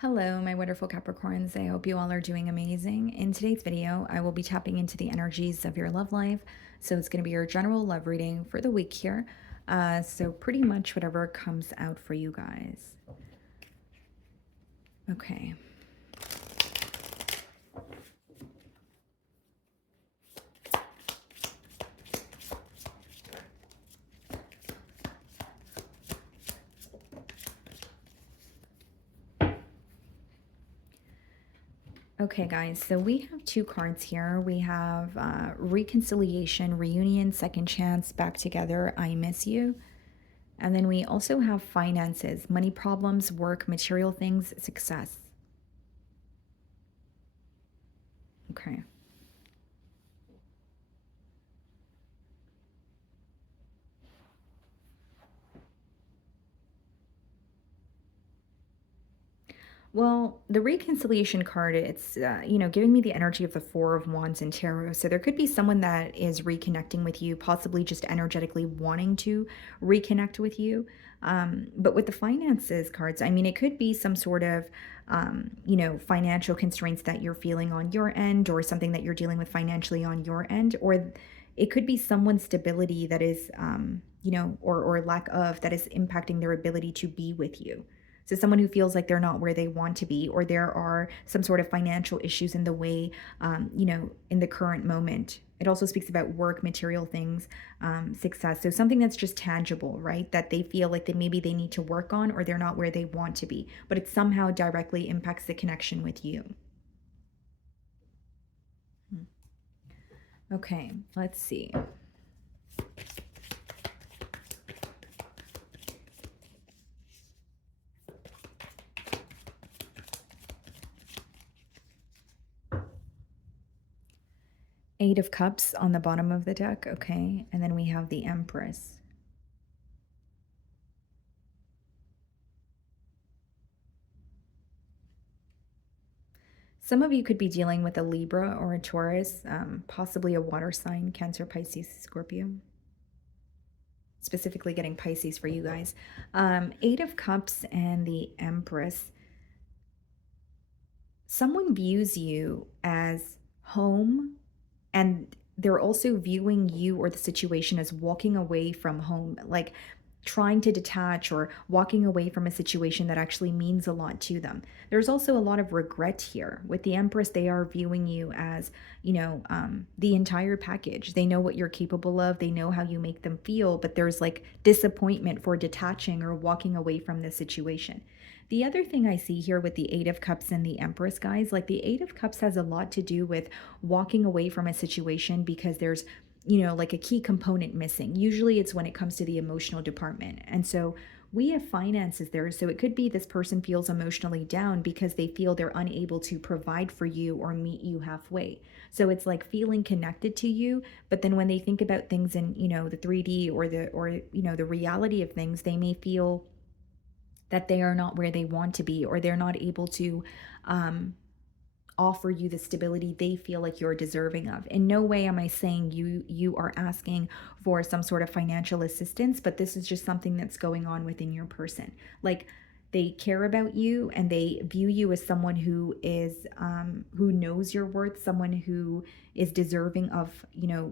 Hello, my wonderful Capricorns. I hope you all are doing amazing. In today's video, I will be tapping into the energies of your love life. So it's going to be your general love reading for the week here. So pretty much whatever comes out for you guys. Okay. Okay, guys, so we have two cards here. We have reconciliation, reunion, second chance, back together, I miss you. And then we also have finances, money problems, work, material things, success. Okay. Well, the reconciliation card, it's, giving me the energy of the Four of Wands in tarot. So there could be someone that is reconnecting with you, possibly just energetically wanting to reconnect with you. But with the finances cards, I mean, it could be some sort of, financial constraints that you're feeling on your end, or something that you're dealing with financially on your end, or it could be someone's stability that is, or lack of, that is impacting their ability to be with you. So someone who feels like they're not where they want to be, or there are some sort of financial issues in the way, in the current moment. It also speaks about work, material things, success. So something that's just tangible, right? That they feel like maybe they need to work on, or they're not where they want to be, but it somehow directly impacts the connection with you. Okay, let's see. Eight of Cups on the bottom of the deck, okay. And then we have the Empress. Some of you could be dealing with a Libra or a Taurus, possibly a water sign, Cancer, Pisces, Scorpio. Specifically getting Pisces for you guys. Eight of Cups and the Empress. Someone views you as home, and they're also viewing you or the situation as walking away from home, like trying to detach or walking away from a situation that actually means a lot to them. There's also a lot of regret here. With the Empress, they are viewing you as, the entire package. They know what you're capable of, they know how you make them feel, but there's like disappointment for detaching or walking away from this situation. The other thing I see here with the Eight of Cups and the Empress, guys, like the Eight of Cups has a lot to do with walking away from a situation because there's, like a key component missing. Usually it's when it comes to the emotional department. And so we have finances there. So it could be this person feels emotionally down because they feel they're unable to provide for you or meet you halfway. So it's like feeling connected to you, but then when they think about things in, the 3D or the reality of things, they may feel that they are not where they want to be, or they're not able to offer you the stability they feel like you're deserving of. In no way am I saying you are asking for some sort of financial assistance, but this is just something that's going on within your person. Like they care about you and they view you as someone who is who knows your worth, someone who is deserving of,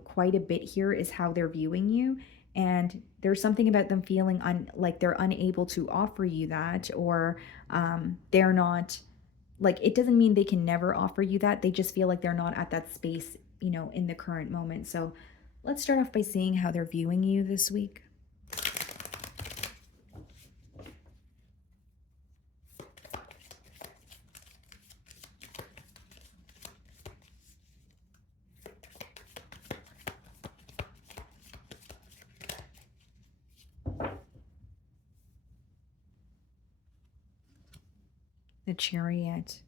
quite a bit here is how they're viewing you. And there's something about them feeling like they're unable to offer you that, or they're not, like, it doesn't mean they can never offer you that. They just feel like they're not at that space, in the current moment. So let's start off by seeing how they're viewing you this week. The Chariot.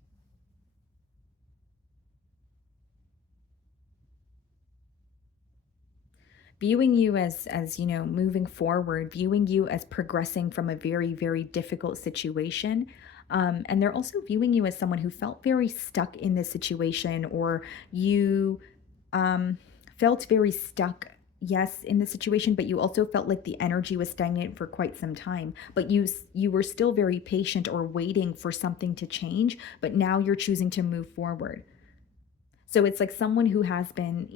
Viewing you as moving forward, viewing you as progressing from a very, very difficult situation. And they're also viewing you as someone who felt very stuck in this situation, or you felt very stuck yes, in the situation, but you also felt like the energy was stagnant for quite some time. But you were still very patient or waiting for something to change, but now you're choosing to move forward. So it's like someone who has been,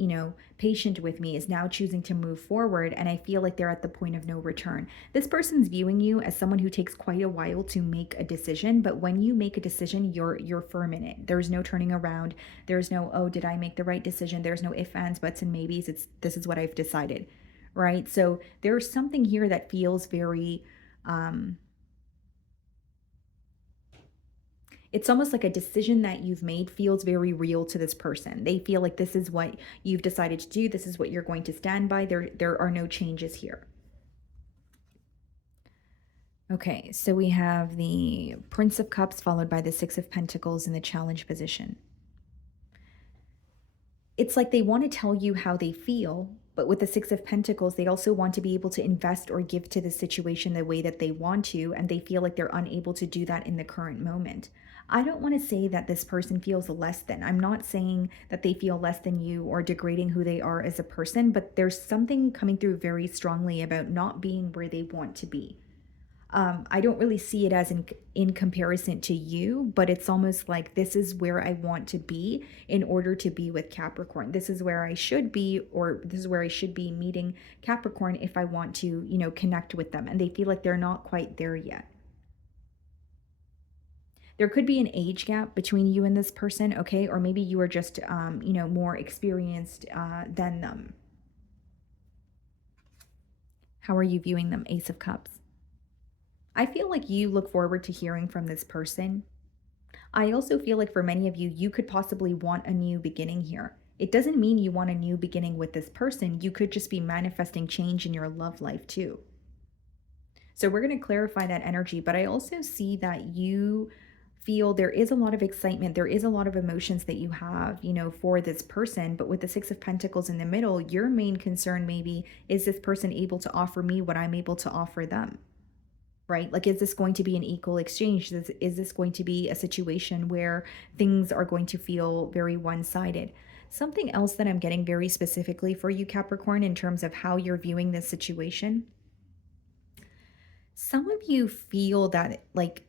patient with me is now choosing to move forward, and I feel like they're at the point of no return. This person's viewing you as someone who takes quite a while to make a decision, but when you make a decision, you're firm in it. There's no turning around. There's no, oh, did I make the right decision? There's no ifs, ands, buts, and maybes. It's this is what I've decided. Right? So there's something here that feels very um it's almost like a decision that you've made feels very real to this person. They feel like this is what you've decided to do. This is what you're going to stand by. There are no changes here. Okay, so we have the Prince of Cups followed by the Six of Pentacles in the challenge position. It's like they want to tell you how they feel, but with the Six of Pentacles, they also want to be able to invest or give to the situation the way that they want to, and they feel like they're unable to do that in the current moment. I don't want to say that this person feels less than. I'm not saying that they feel less than you or degrading who they are as a person, but there's something coming through very strongly about not being where they want to be. I don't really see it as in comparison to you, but it's almost like this is where I want to be in order to be with Capricorn. This is where I should be, or this is where I should be meeting Capricorn if I want to, connect with them. And they feel like they're not quite there yet. There could be an age gap between you and this person, okay? Or maybe you are just, more experienced than them. How are you viewing them? Ace of Cups. I feel like you look forward to hearing from this person. I also feel like for many of you, you could possibly want a new beginning here. It doesn't mean you want a new beginning with this person. You could just be manifesting change in your love life too. So we're going to clarify that energy, but I also see that you feel there is a lot of excitement, there is a lot of emotions that you have, for this person, but with the 6 of Pentacles in the middle, your main concern maybe is this person able to offer me what I'm able to offer them? Right? Like, is this going to be an equal exchange? Is this going to be a situation where things are going to feel very one-sided? Something else that I'm getting very specifically for you, Capricorn, in terms of how you're viewing this situation, some of you feel that, like,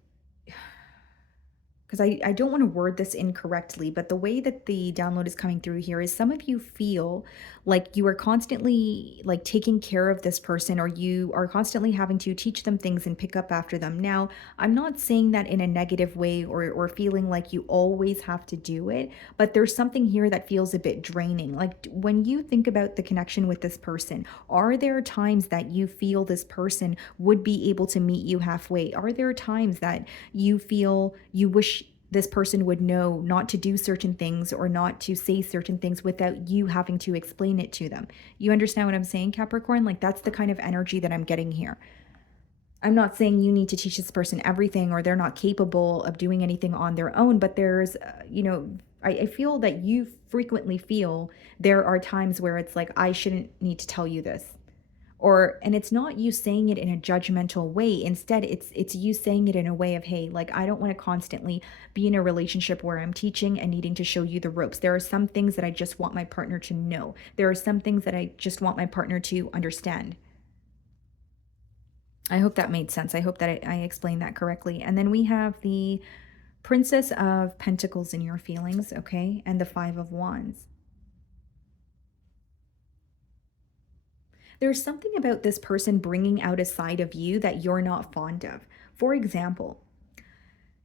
because I don't want to word this incorrectly, but the way that the download is coming through here is some of you feel like you are constantly like taking care of this person, or you are constantly having to teach them things and pick up after them. Now, I'm not saying that in a negative way, or feeling like you always have to do it, but there's something here that feels a bit draining. Like, when you think about the connection with this person, are there times that you feel this person would be able to meet you halfway? Are there times that you feel you wish this person would know not to do certain things or not to say certain things without you having to explain it to them? You understand what I'm saying, Capricorn? Like, that's the kind of energy that I'm getting here. I'm not saying you need to teach this person everything or they're not capable of doing anything on their own, but there's, I feel that you frequently feel there are times where it's like, I shouldn't need to tell you this. And it's not you saying it in a judgmental way. Instead, it's you saying it in a way of, hey, like, I don't want to constantly be in a relationship where I'm teaching and needing to show you the ropes. There are some things that I just want my partner to know. There are some things that I just want my partner to understand. I hope that made sense. I hope that I explained that correctly. And then we have the Princess of Pentacles in your feelings, okay? And the Five of Wands. There's something about this person bringing out a side of you that you're not fond of. For example,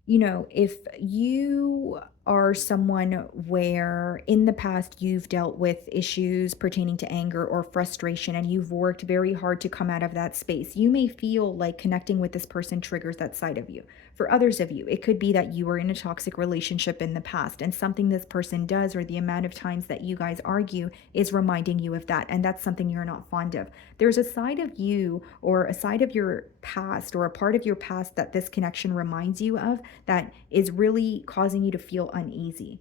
if you are someone where in the past you've dealt with issues pertaining to anger or frustration and you've worked very hard to come out of that space, you may feel like connecting with this person triggers that side of you. For others of you, it could be that you were in a toxic relationship in the past and something this person does, or the amount of times that you guys argue, is reminding you of that. And that's something you're not fond of. There's a side of you or a side of your past or a part of your past that this connection reminds you of that is really causing you to feel uneasy.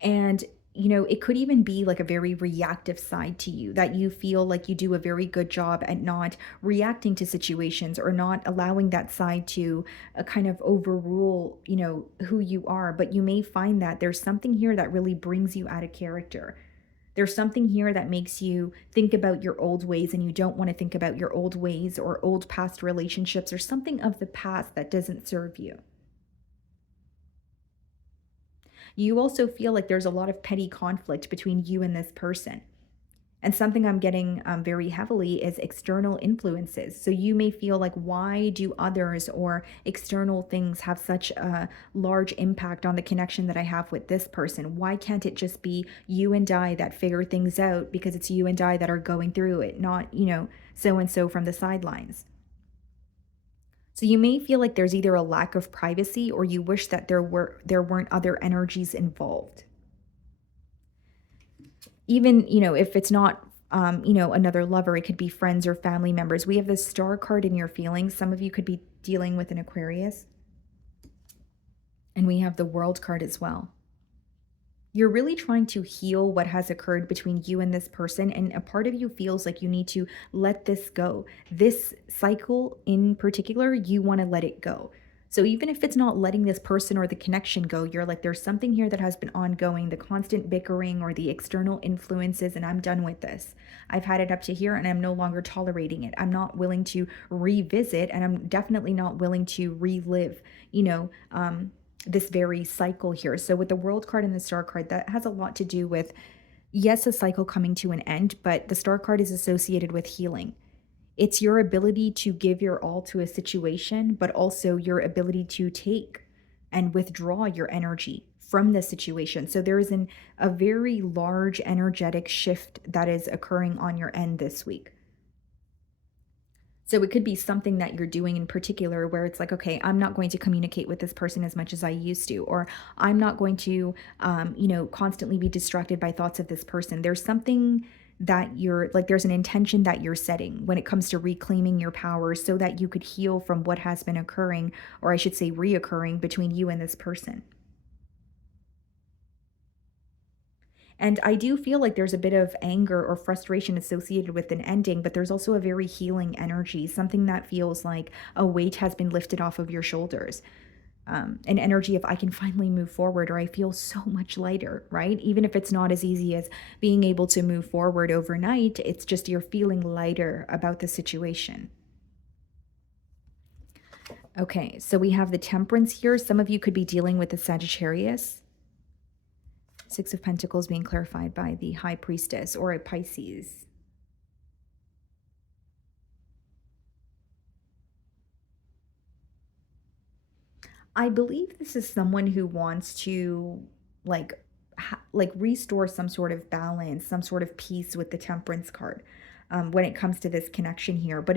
And it could even be like a very reactive side to you, that you feel like you do a very good job at not reacting to situations or not allowing that side to kind of overrule, who you are. But you may find that there's something here that really brings you out of character. There's something here that makes you think about your old ways and you don't want to think about your old ways or old past relationships or something of the past that doesn't serve you. You also feel like there's a lot of petty conflict between you and this person. And something I'm getting very heavily is external influences. So you may feel like, why do others or external things have such a large impact on the connection that I have with this person? Why can't it just be you and I that figure things out because it's you and I that are going through it, not, so and so from the sidelines? So you may feel like there's either a lack of privacy or you wish that there weren't other energies involved. Even, if it's not, another lover, it could be friends or family members. We have the star card in your feelings. Some of you could be dealing with an Aquarius, and we have the world card as well. You're really trying to heal what has occurred between you and this person, and a part of you feels like you need to let this go. This cycle in particular, you want to let it go. So even if it's not letting this person or the connection go, you're like, there's something here that has been ongoing, the constant bickering or the external influences, and I'm done with this. I've had it up to here and I'm no longer tolerating it. I'm not willing to revisit, and I'm definitely not willing to relive, this very cycle here. So with the world card and the star card, that has a lot to do with, yes, a cycle coming to an end, but the star card is associated with healing. It's your ability to give your all to a situation, but also your ability to take and withdraw your energy from the situation. So there is a very large energetic shift that is occurring on your end this week. So it could be something that you're doing in particular where it's like, okay, I'm not going to communicate with this person as much as I used to, or I'm not going to, constantly be distracted by thoughts of this person. There's something that you're like, there's an intention that you're setting when it comes to reclaiming your power so that you could heal from what has been occurring, or I should say, reoccurring between you and this person. And I do feel like there's a bit of anger or frustration associated with an ending, but there's also a very healing energy, something that feels like a weight has been lifted off of your shoulders. An energy of I can finally move forward, or I feel so much lighter, right? Even if it's not as easy as being able to move forward overnight, it's just you're feeling lighter about the situation. Okay, so we have the Temperance here. Some of you could be dealing with the Sagittarius. Six of Pentacles being clarified by the High Priestess or a Pisces. I believe this is someone who wants to like like restore some sort of balance, some sort of peace with the Temperance card. When it comes to this connection here, but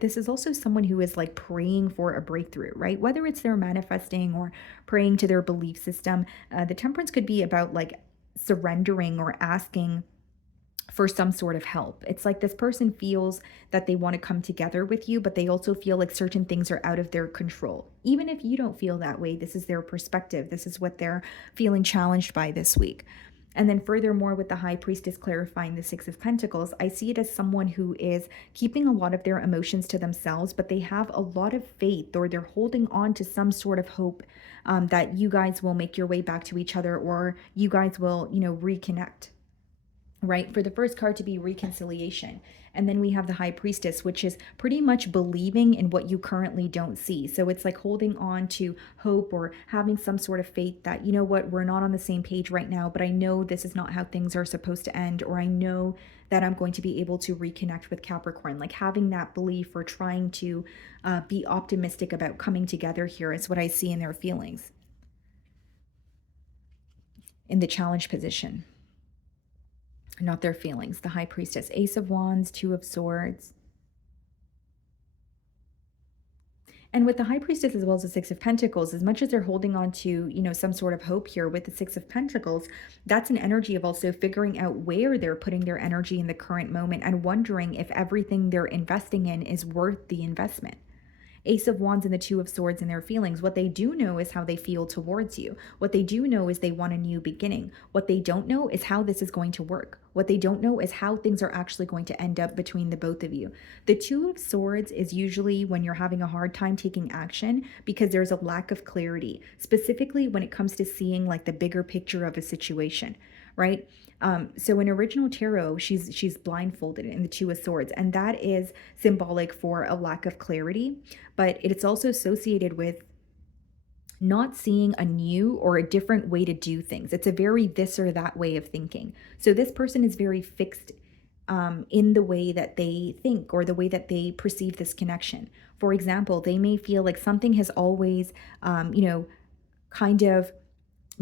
this is also someone who is like praying for a breakthrough, right? Whether it's they're manifesting or praying to their belief system, the Temperance could be about like surrendering or asking for some sort of help. It's like this person feels that they want to come together with you, but they also feel like certain things are out of their control. Even if you don't feel that way, this is their perspective. This is what they're feeling challenged by this week. And then, furthermore, with the High Priestess clarifying the Six of Pentacles, I see it as someone who is keeping a lot of their emotions to themselves, but they have a lot of faith, or they're holding on to some sort of hope that you guys will make your way back to each other, or you guys will, reconnect, right? For the first card to be reconciliation. And then we have the High Priestess, which is pretty much believing in what you currently don't see. So it's like holding on to hope or having some sort of faith that, you know what, we're not on the same page right now, but I know this is not how things are supposed to end, or I know that I'm going to be able to reconnect with Capricorn. Like having that belief or trying to be optimistic about coming together here is what I see in their feelings in the challenge position. Not their feelings. The High Priestess, Ace of Wands, Two of Swords. And with the High Priestess as well as the Six of Pentacles, as much as they're holding on to, some sort of hope here with the Six of Pentacles, that's an energy of also figuring out where they're putting their energy in the current moment and wondering if everything they're investing in is worth the investment. Ace of Wands and the Two of Swords in their feelings. What they do know is how they feel towards you. What they do know is they want a new beginning. What they don't know is how this is going to work. What they don't know is how things are actually going to end up between the both of you. The Two of Swords is usually when you're having a hard time taking action because there's a lack of clarity, specifically when it comes to seeing like the bigger picture of a situation. right? So in original tarot, she's blindfolded in the Two of Swords, and that is symbolic for a lack of clarity, but it's also associated with not seeing a new or a different way to do things. It's a very this or that way of thinking. So this person is very fixed in the way that they think or the way that they perceive this connection. For example, they may feel like something has always, kind of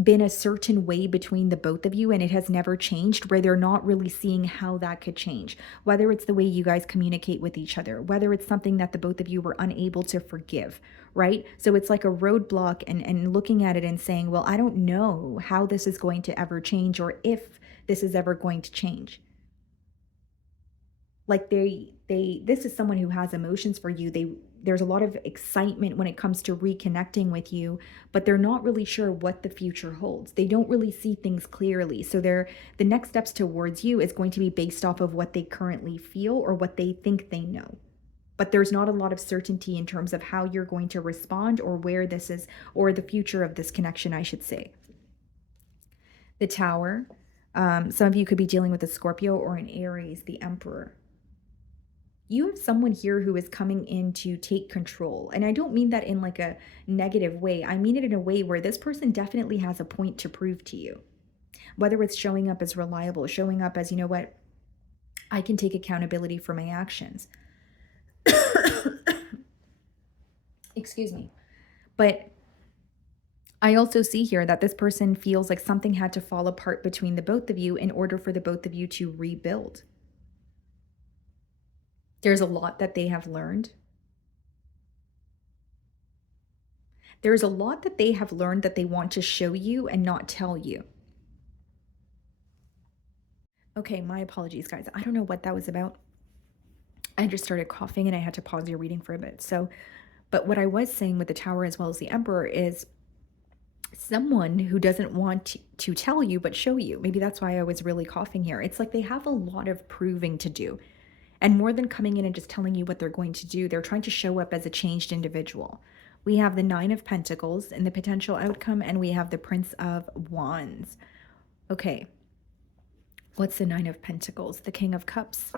been a certain way between the both of you and it has never changed, where they're not really seeing how that could change, whether it's the way you guys communicate with each other, whether it's something that the both of you were unable to forgive, right? So it's like a roadblock, and looking at it and saying, well, I don't know how this is going to ever change or if this is ever going to change. Like this is someone who has emotions for you. There's a lot of excitement when it comes to reconnecting with you, but they're not really sure what the future holds. They don't really see things clearly. So the next steps towards you is going to be based off of what they currently feel or what they think they know. But there's not a lot of certainty in terms of how you're going to respond or where this is, or the future of this connection, I should say. The Tower. Some of you could be dealing with a Scorpio or an Aries, the Emperor. You have someone here who is coming in to take control. And I don't mean that in like a negative way. I mean it in a way where this person definitely has a point to prove to you. Whether it's showing up as reliable, showing up as, you know what, I can take accountability for my actions. Excuse me. But I also see here that this person feels like something had to fall apart between the both of you in order for the both of you to rebuild. There's a lot that they have learned. There's a lot that they have learned that they want to show you and not tell you. Okay, my apologies, guys. I don't know what that was about. I just started coughing and I had to pause your reading for a bit. So, but what I was saying with the Tower as well as the Emperor is someone who doesn't want to tell you but show you. Maybe that's why I was really coughing here. It's like they have a lot of proving to do. And more than coming in and just telling you what they're going to do, they're trying to show up as a changed individual. We have the Nine of Pentacles and the potential outcome, and we have the Prince of Wands. Okay, what's the Nine of Pentacles? The King of Cups,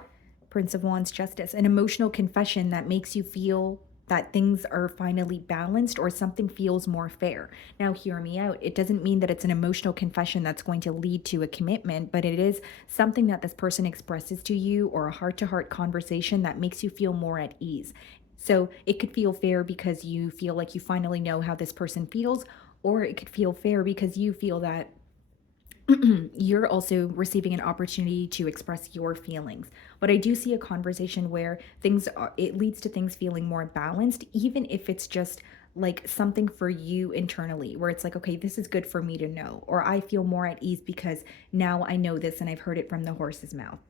Prince of Wands, Justice. An emotional confession that makes you feel that things are finally balanced or something feels more fair. Now, hear me out. It doesn't mean that it's an emotional confession that's going to lead to a commitment, but it is something that this person expresses to you, or a heart-to-heart conversation that makes you feel more at ease. So it could feel fair because you feel like you finally know how this person feels, or it could feel fair because you feel that you're also receiving an opportunity to express your feelings. But I do see a conversation where it leads to things feeling more balanced, even if it's just like something for you internally, where it's like, okay, this is good for me to know, or I feel more at ease because now I know this and I've heard it from the horse's mouth.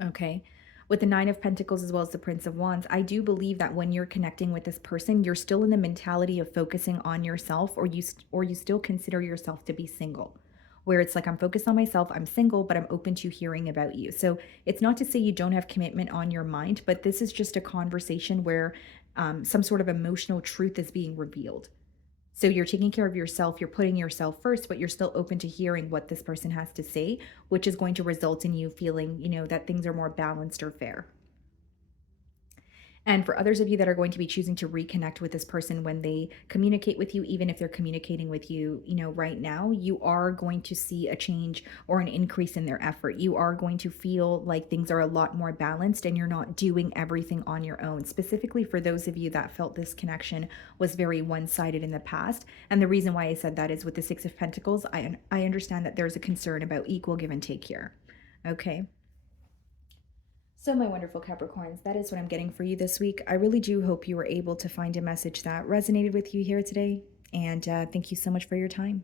Okay. With the Nine of Pentacles as well as the Prince of Wands, I do believe that when you're connecting with this person, you're still in the mentality of focusing on yourself, or you still consider yourself to be single. Where it's like, I'm focused on myself, I'm single, but I'm open to hearing about you. So it's not to say you don't have commitment on your mind, but this is just a conversation where some sort of emotional truth is being revealed. So you're taking care of yourself, you're putting yourself first, but you're still open to hearing what this person has to say, which is going to result in you feeling, that things are more balanced or fair. And for others of you that are going to be choosing to reconnect with this person when they communicate with you, even if they're communicating with you, right now, you are going to see a change or an increase in their effort. You are going to feel like things are a lot more balanced and you're not doing everything on your own. Specifically for those of you that felt this connection was very one-sided in the past. And the reason why I said that is with the Six of Pentacles, I understand that there's a concern about equal give and take here. Okay. So, my wonderful Capricorns, that is what I'm getting for you this week. I really do hope you were able to find a message that resonated with you here today. And thank you so much for your time.